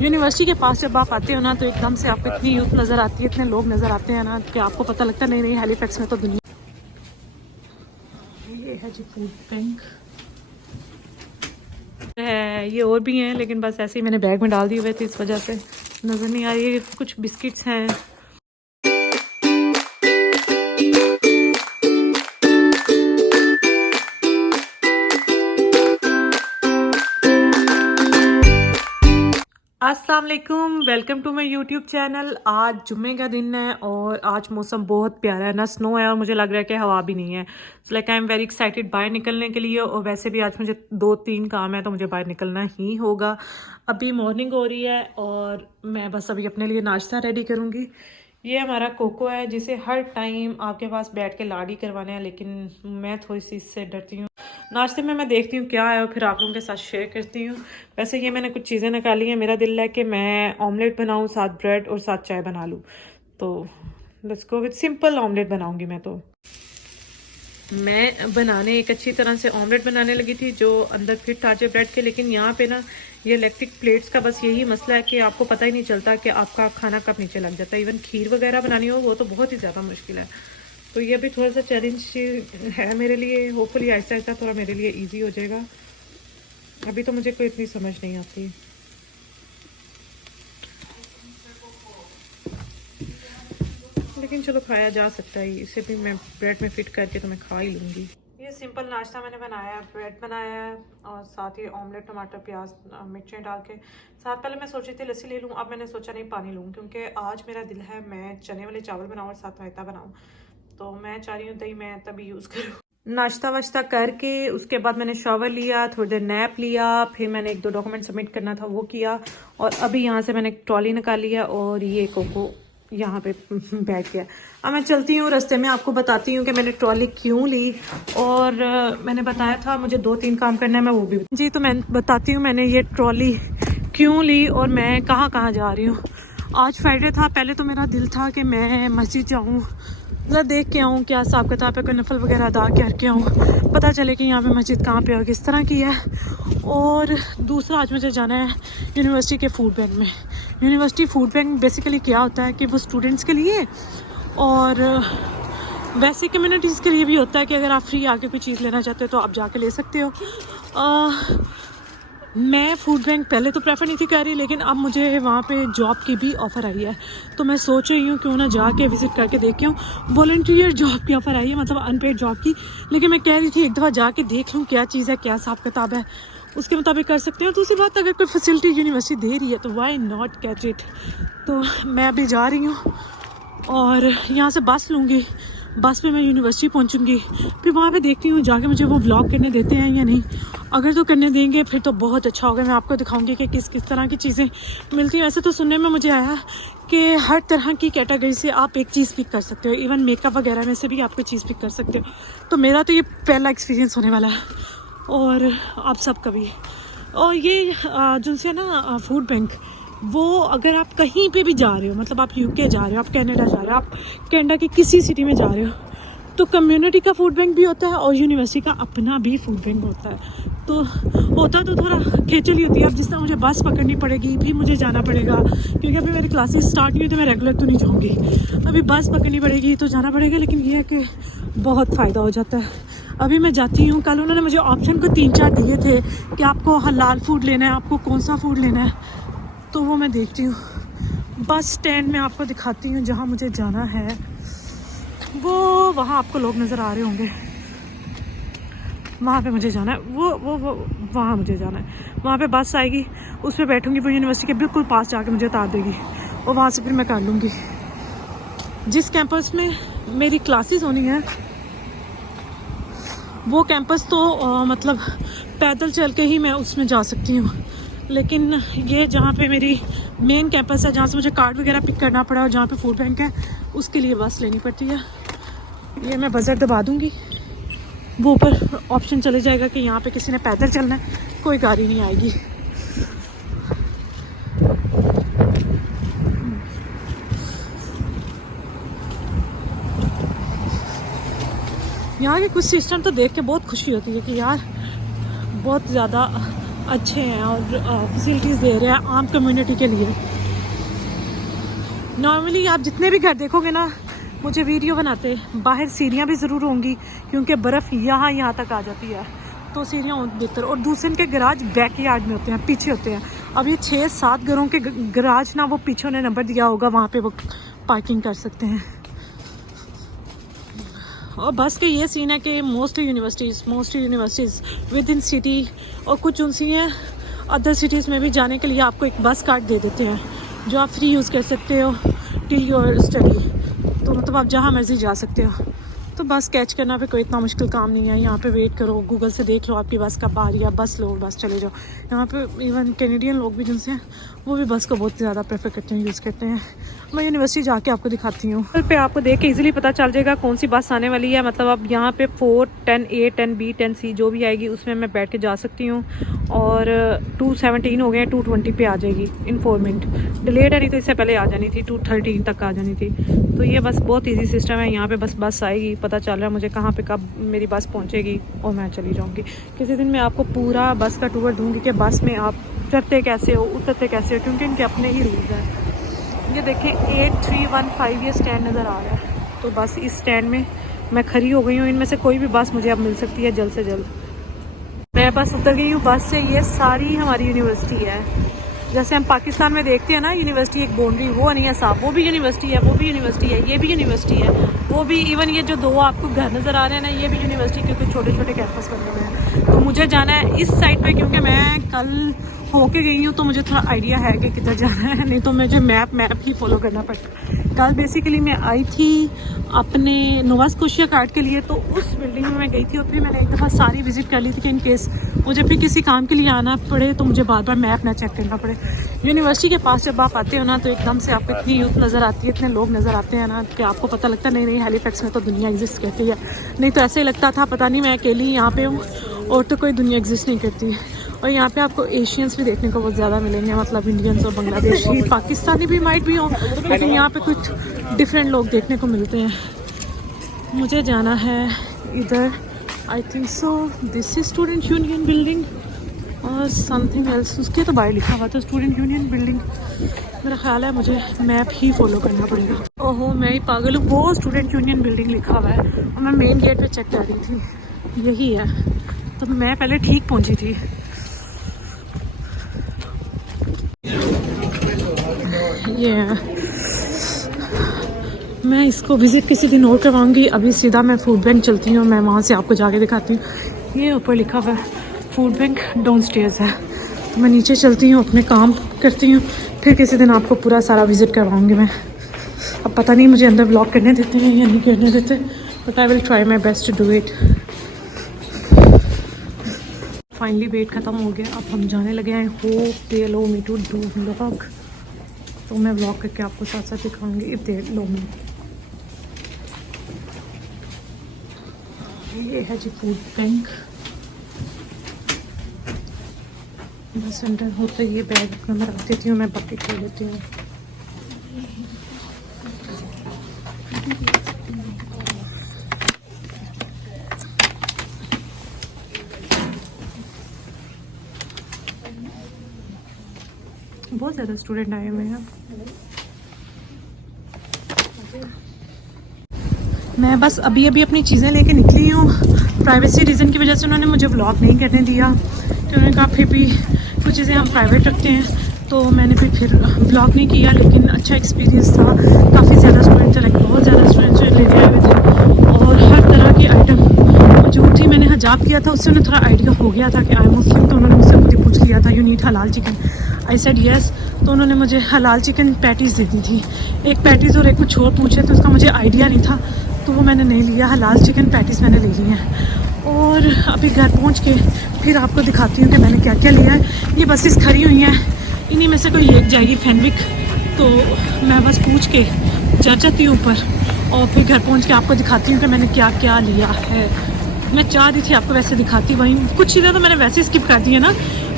University के पास जब आप आते हो ना तो एकदम से आपको इतनी यूथ नज़र आती है, इतने लोग नज़र आते हैं ना कि आपको पता लगता नहीं हैलीफैक्स में तो दुनिया। ये है जी फूड बैंक है, ये और भी हैं लेकिन बस ऐसे ही मैंने बैग में डाल दिए हुए थे इस वजह से नज़र नहीं आ रही। ये कुछ बिस्किट्स हैं। अस्सलाम वालेकुम, welcome to my YouTube channel. आज जुम्मे का दिन है और आज मौसम बहुत प्यारा है, ना स्नो है और मुझे लग रहा है कि हवा भी नहीं है। So like I am very excited बाहर निकलने के लिए। और वैसे भी आज मुझे 2-3 काम है तो मुझे बाहर निकलना ही होगा। अभी मॉर्निंग हो रही है और मैं बस अभी अपने लिए नाश्ता रेडी करूँगी। ये हमारा कोको है जिसे हर टाइम आपके पास बैठ के लाड़ी करवाने हैं, लेकिन मैं थोड़ी सी इससे डरती हूँ। नाश्ते में मैं देखती हूँ क्या है और फिर आप लोगों के साथ शेयर करती हूँ। वैसे ये मैंने कुछ चीज़ें निकाली हैं। मेरा दिल है कि मैं ऑमलेट बनाऊँ, साथ ब्रेड और साथ चाय बना लूँ। तो let's go with simple omelette बनाऊँगी। मैं बनाने एक अच्छी तरह से ऑमलेट बनाने लगी थी जो अंदर फिट था ब्रेड के, लेकिन यहाँ पे ना ये इलेक्ट्रिक प्लेट्स का बस यही मसला है कि आपको पता ही नहीं चलता कि आपका खाना कब नीचे लग जाता है। इवन खीर वगैरह बनानी हो वो तो बहुत ही ज़्यादा मुश्किल है। तो ये भी थोड़ा सा चैलेंज है मेरे लिए। होपफुली आहिस्ता आहिस्ता थोड़ा मेरे लिए ईजी हो जाएगा। अभी तो मुझे कोई इतनी समझ नहीं आती। लेकिन चलो खाया जा सकता है, इसे भी मैं ब्रेड में फिट करके तो मैं खा ही लूँगी। ये सिंपल नाश्ता मैंने बनाया है, ब्रेड बनाया है और साथ ही ऑमलेट, टमाटर, प्याज, मिर्चें डाल के। साथ पहले मैं सोची थी लस्सी ले लूँ, अब मैंने सोचा नहीं पानी लूँ, क्योंकि आज मेरा दिल है मैं चने वाले चावल बनाऊँ और साथ रायता बनाऊँ। तो मैं चाह रही हूँ दही मैं तभी यूज़ करूँ। नाश्ता वाश्ता करके उसके बाद मैंने शॉवर लिया, थोड़ी देर नैप लिया, फिर मैंने 1-2 डॉक्यूमेंट सबमिट करना था वो किया। और अभी यहाँ से मैंने ट्रॉली निकाली है और ये कोको यहाँ पे बैठ गया। अब मैं चलती हूँ, रास्ते में आपको बताती हूँ कि मैंने ट्रॉली क्यों ली। और मैंने बताया था मुझे 2-3 काम करना है, मैं वो भी जी तो मैं बताती हूँ मैंने ये ट्रॉली क्यों ली और मैं कहाँ कहाँ जा रही हूँ। आज फ्राइडे था। पहले तो मेरा दिल था कि मैं मस्जिद जाऊँ, मतलब देख के आऊँ क्या हिसाब किताब है, कोई नफल वगैरह अदा करके आऊँ, पता चले कि यहाँ पे मस्जिद कहाँ पे और किस तरह की है। और दूसरा आज मुझे जाना है यूनिवर्सिटी के फूड बैंक में। यूनिवर्सिटी फूड बैंक बेसिकली क्या होता है कि वो स्टूडेंट्स के लिए और वैसे कम्युनिटीज़ के लिए भी होता है कि अगर आप फ्री आके कोई चीज़ लेना चाहते हो तो आप जाके ले सकते हो। मैं फूड बैंक पहले तो प्रेफर नहीं थी कर रही, लेकिन अब मुझे वहाँ पे जॉब की भी ऑफ़र आई है तो मैं सोच रही हूँ क्यों ना जाके विज़िट करके देख के हूँ। वॉलंटियर जॉब की ऑफ़र आई है, मतलब अनपेड जॉब की, लेकिन मैं कह रही थी एक दफ़ा जाके देख लूँ क्या चीज़ है, क्या हिसाब किताब है, उसके मुताबिक कर सकते हो। दूसरी बात, अगर कोई फैसिलिटी यूनिवर्सिटी दे रही है तो वाई नॉट कैच इट। तो मैं अभी जा रही हूँ और यहाँ से बस लूँगी। बस में मैं यूनिवर्सिटी पहुँचूँगी, फिर वहाँ पे देखती हूँ जाके मुझे वो व्लॉग करने देते हैं या नहीं। अगर तो करने देंगे फिर तो बहुत अच्छा होगा। मैं आपको दिखाऊंगी कि किस किस तरह की चीज़ें मिलती हैं। ऐसे तो सुनने में मुझे आया कि हर तरह की कैटेगरी से आप एक चीज़ पिक कर सकते हो, इवन मेकअप वगैरह में से भी आप कोई चीज़ पिक कर सकते हो। तो मेरा तो ये पहला एक्सपीरियंस होने वाला है और आप सब का भी। और ये जिनसे ना फूड बैंक, वो अगर आप कहीं पे भी जा रहे हो, मतलब आप यूके जा रहे हो, आप कनाडा जा रहे हो, आप कनाडा की किसी सिटी में जा रहे हो, तो कम्युनिटी का फूड बैंक भी होता है और यूनिवर्सिटी का अपना भी फूड बैंक होता है। तो होता तो थोड़ा खेचली होती है। अब जिस तरह मुझे बस पकड़नी पड़ेगी, फिर मुझे जाना पड़ेगा, क्योंकि अभी मेरी क्लासेस स्टार्ट नहीं हुई तो मैं रेगुलर तो नहीं जाऊँगी। अभी बस पकड़नी पड़ेगी तो जाना पड़ेगा, लेकिन ये है कि बहुत फ़ायदा हो जाता है। अभी मैं जाती हूँ। कल उन्होंने मुझे ऑप्शन को 3-4 दिए थे कि आपको हलाल फूड लेना है, आपको कौन सा फूड लेना है, तो वो मैं देखती हूँ। बस स्टैंड में आपको दिखाती हूँ जहाँ मुझे जाना है, वो वहाँ आपको लोग नज़र आ रहे होंगे, वहाँ पे मुझे जाना है। वो वहाँ मुझे जाना है। वहाँ पे बस आएगी, उस पर बैठूँगी, वो यूनिवर्सिटी के बिल्कुल पास जाके मुझे उतार देगी और वहाँ से फिर मैं कर लूँगी। जिस कैंपस में मेरी क्लासेस होनी है वो कैंपस तो मतलब पैदल चल के ही मैं उसमें जा सकती हूँ, लेकिन ये जहाँ पे मेरी मेन कैंपस है, जहाँ से मुझे कार्ड वगैरह पिक करना पड़ा और जहाँ पे फूड बैंक है, उसके लिए बस लेनी पड़ती है। ये मैं बजट दबा दूँगी, वो ऊपर ऑप्शन चले जाएगा कि यहाँ पे किसी ने पैदल चलना है, कोई गाड़ी नहीं आएगी। यहाँ के कुछ सिस्टम तो देख के बहुत खुशी होती है कि यार बहुत ज़्यादा अच्छे हैं और फैसिलिटीज़ दे रहे हैं आम कम्युनिटी के लिए। नॉर्मली आप जितने भी घर देखोगे ना, मुझे वीडियो बनाते बाहर सीढ़ियाँ भी ज़रूर होंगी क्योंकि बर्फ़ यहाँ तक आ जाती है, तो सीढ़ियाँ बेहतर। और दूसरे के गराज बैक यार्ड में होते हैं, पीछे होते हैं। अब ये 6-7 घरों के गराज ना, वो पीछे ने नंबर दिया होगा, वहाँ पे वो पार्किंग कर सकते हैं। और बस के ये सीन है कि mostly universities with in city, और कुछ उनसी हैं अदर सिटीज़ में भी जाने के लिए आपको एक बस कार्ड दे देते हैं जो आप फ्री यूज़ कर सकते हो टिल योर स्टडी। तो मतलब आप जहाँ मर्ज़ी जा सकते हो। तो बस कैच करना पे कोई इतना मुश्किल काम नहीं है। यहाँ पे वेट करो, गूगल से देख लो आपकी बस कब आ रही है, बस लो, बस चले जाओ। यहाँ पे इवन कैनेडियन लोग भी जिनसे हैं वो भी बस को बहुत ज़्यादा प्रेफर करते हैं, यूज़ करते हैं। मैं यूनिवर्सिटी जाके आपको दिखाती हूँ। पे आपको देख के इजीली पता चल जाएगा कौन सी बस आने वाली है। मतलब अब यहाँ पे 4, 10A, 10B, 10C जो भी आएगी उसमें मैं बैठ के जा सकती हूँ। और 2:17 हो गए, 2:20 पे आ जाएगी इन्फॉर्मेंट। डिलेड है, नहीं तो इससे पहले आ जानी थी, 2:13 तक आ जानी थी। तो ये बस बहुत ईजी सिस्टम है। यहाँ पे बस आएगी, पता चल रहा है मुझे कहाँ पे कब मेरी बस पहुँचेगी और मैं चली जाऊँगी। किसी दिन मैं आपको पूरा बस का टूर दूँगी कि बस में आप चढ़ते कैसे हो, उतरते कैसे हो, क्योंकि इनके अपने ही रूल्स हैं। ये देखें 8315 ये स्टैंड नज़र आ रहा है। तो बस इस स्टैंड में मैं खड़ी हो गई हूँ। इनमें से कोई भी बस मुझे अब मिल सकती है जल्द से जल्द। मैं बस उतर गई हूँ बस से। ये सारी हमारी यूनिवर्सिटी है। जैसे हम पाकिस्तान में देखते हैं ना यूनिवर्सिटी एक बाउंड्री, वो नहीं है साहब, वो भी यूनिवर्सिटी है, वो भी यूनिवर्सिटी है, ये भी यूनिवर्सिटी है, वो भी। इवन ये जो 2 आपको घर नज़र आ रहे हैं ना, ये भी यूनिवर्सिटी के कुछ छोटे छोटे कैंपस बने हुए हैं। तो मुझे जाना है इस साइड पे क्योंकि मैं कल होके गई हूँ, तो मुझे थोड़ा आइडिया है कि किधर जाना है। नहीं तो मुझे मैप ही फॉलो करना पड़ता। कल बेसिकली मैं आई थी अपने नोवा स्कोशिया कार्ड के लिए, तो उस बिल्डिंग में मैं गई थी और फिर मैंने एक दफ़ा सारी विज़िट कर ली थी कि इन केस मुझे फिर किसी काम के लिए आना पड़े तो मुझे बार बार मैप ना चेक करना पड़े। यूनिवर्सिटी के पास जब आप आते हो ना, तो एकदम से आपको इतनी यूथ नज़र आती है, इतने लोग नज़र आते हैं ना कि आपको पता लगता है नहीं हैलीफैक्स में तो दुनिया एग्जिस्ट करती है। नहीं तो ऐसे ही लगता था पता नहीं मैं अकेली यहाँ पे हूँ और तो कोई दुनिया एग्जिस्ट नहीं करती। और यहाँ पे आपको एशियंस भी देखने को बहुत ज़्यादा मिलेंगे, मतलब इंडियंस और बांग्लादेशी, पाकिस्तानी भी माइट भी हो, लेकिन यहाँ पे कुछ डिफरेंट लोग देखने को मिलते हैं। मुझे जाना है इधर, I think so this is student union building और समथिंग एल्स। उसके तो बाहर लिखा हुआ था स्टूडेंट यूनियन बिल्डिंग। मेरा ख्याल है मुझे मैप ही फॉलो करना पड़ेगा। ओहो मैं ही पागल हूँ, वो स्टूडेंट यूनियन बिल्डिंग लिखा हुआ है और मैं मेन गेट पे चेक कर रही थी, यही है। तो मैं पहले ठीक पहुँची थी। ये मैं इसको विज़िट किसी दिन और करवाऊँगी। अभी सीधा मैं फूड बैंक चलती हूँ, मैं वहाँ से आपको जाके दिखाती हूँ। ये ऊपर लिखा हुआ है फूड बैंक डाउनस्टेयर्स है। तो मैं नीचे चलती हूँ, अपने काम करती हूँ, फिर किसी दिन आपको पूरा सारा विज़िट करवाऊँगी मैं। अब पता नहीं मुझे अंदर व्लॉग करने देते हैं या नहीं करने देते, but I will try my best to do it. Finally wait ख़त्म हो गया, अब हम जाने लगे हैं। Hope they allow me to do vlog, तो मैं व्लॉग करके आपको साथ साथ दिखाऊंगी इफ दे अलाउ मी। ये है जी फूड बैंक। बस अंदर होते ये बैग मैं रख देती हूँ, मैं बकेट ले लेती हूँ। बहुत ज़्यादा स्टूडेंट आए हुए हैं। मैं बस अभी अपनी चीज़ें लेके निकली हूँ। प्राइवेसी रीज़न की वजह से उन्होंने मुझे व्लॉग नहीं करने दिया, तो उन्होंने कहा फिर भी कुछ चीज़ें हम प्राइवेट रखते हैं, तो मैंने फिर व्लॉग नहीं किया। लेकिन अच्छा एक्सपीरियंस था, काफ़ी ज़्यादा स्टूडेंट थे, लाइक बहुत ज़्यादा स्टूडेंट्स लेके आए हुए थे और हर तरह की आइटम मौजूद थी। मैंने हिजाब किया था, उससे उन्हें थोड़ा आइडिया हो गया था कि आई मुस्लिम, तो उन्होंने मुझसे खुद ही पूछ लिया था यू नीड हलाल चिकन। आई सेड येस, तो उन्होंने मुझे हलाल चिकन पैटीज़ दे दी थी। एक पैटीज़ और एक कुछ और पूछे, तो उसका मुझे आइडिया नहीं था, तो वो मैंने नहीं लिया। हलाल चिकन पैटीज़ मैंने ले ली हैं। और अभी घर पहुंच के फिर आपको दिखाती हूँ कि मैंने क्या क्या लिया है। ये बसेस खड़ी हुई हैं, इन्हीं में से कोई एक जाएगी फैनविक, तो मैं बस पूछ के जा जाती हूँ ऊपर और फिर घर पहुँच के आपको दिखाती हूँ कि मैंने क्या क्या लिया है। मैं चाह रही थी आपको वैसे दिखाती, वहीं कुछ चीज़ें तो मैंने वैसे स्किप कर दी है ना।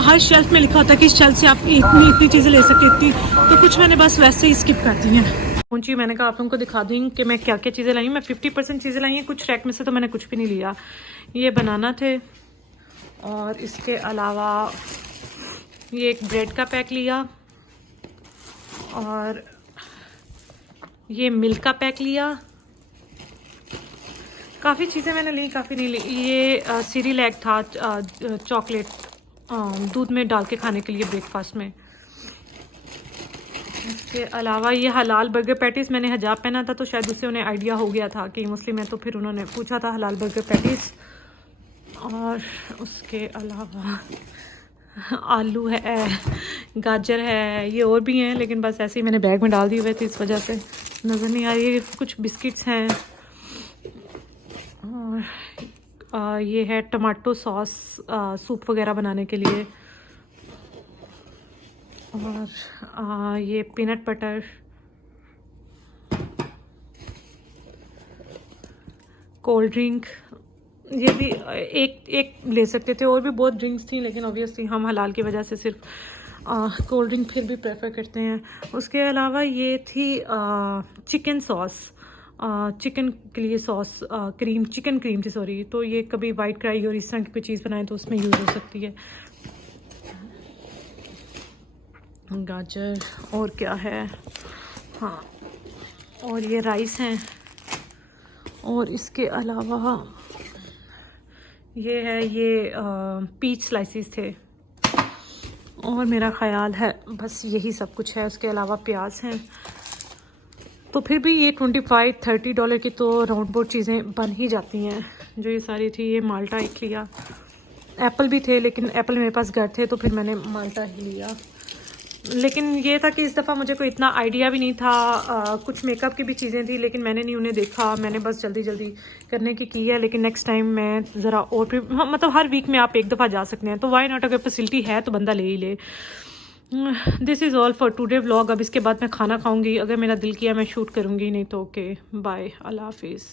हर शेल्फ में लिखा होता है कि इस शेल्फ से आप इतनी चीज़ें ले सकते इतनी, तो कुछ मैंने बस वैसे ही स्किप कर दी हैं। पहुंची, मैंने कहा आप लोगों को दिखा दूँ कि मैं क्या क्या चीज़ें लाई हूँ। मैं 50% चीज़ें लाई हैं, कुछ रैक में से तो मैंने कुछ भी नहीं लिया। ये बनाना थे और इसके अलावा ये एक ब्रेड का पैक लिया और ये मिल्क का पैक लिया। काफ़ी चीज़ें मैंने ली, काफ़ी नहीं ली। ये सीरिलैक था, चॉकलेट दूध में डाल के खाने के लिए ब्रेकफास्ट में। इसके अलावा ये हलाल बर्गर पैटीज़, मैंने हिजाब पहना था तो शायद उससे उन्हें आइडिया हो गया था कि मुस्लिम है, तो फिर उन्होंने पूछा था हलाल बर्गर पैटीज़। और उसके अलावा आलू है, गाजर है, ये और भी हैं लेकिन बस ऐसे ही मैंने बैग में डाल दिए हुए थे, इस वजह से नज़र नहीं आ रही। कुछ बिस्किट्स हैं और ये है टमाटो सॉस सूप वगैरह बनाने के लिए। और ये पीनट बटर, कोल्ड ड्रिंक, ये भी एक ले सकते थे, और भी बहुत ड्रिंक्स थी लेकिन ऑब्वियसली हम हलाल की वजह से सिर्फ कोल्ड ड्रिंक फिर भी प्रेफर करते हैं। उसके अलावा ये थी चिकन सॉस, चिकन के लिए सॉस, क्रीम, चिकन क्रीम थी सॉरी, तो ये कभी वाइट क्राई और इस तरह की कोई चीज़ बनाए तो उसमें यूज़ हो सकती है। गाजर और क्या है, हाँ, और ये राइस हैं। और इसके अलावा ये है, ये पीच स्लाइसिस थे। और मेरा ख़्याल है बस यही सब कुछ है। उसके अलावा प्याज हैं। तो फिर भी ये $25-30 की तो राउंड बोर्ड चीज़ें बन ही जाती हैं। जो ये सारी थी, ये माल्टा एक लिया, एप्पल भी थे लेकिन एप्पल मेरे पास घर थे तो फिर मैंने माल्टा ही लिया। लेकिन ये था कि इस दफ़ा मुझे कोई इतना आइडिया भी नहीं था। कुछ मेकअप की भी चीज़ें थी लेकिन मैंने नहीं उन्हें देखा, मैंने बस जल्दी जल्दी करने की है। लेकिन नेक्स्ट टाइम मैं ज़रा और मतलब हर वीक में आप एक दफ़ा जा सकते हैं, तो वाई नॉट, अगर फैसिलिटी है तो बंदा ले ही ले। This is all for today vlog. अब इसके बाद मैं खाना खाऊंगी, अगर मेरा दिल किया मैं शूट करूँगी, नहीं तो ओके बाय, अल्लाह हाफिज़।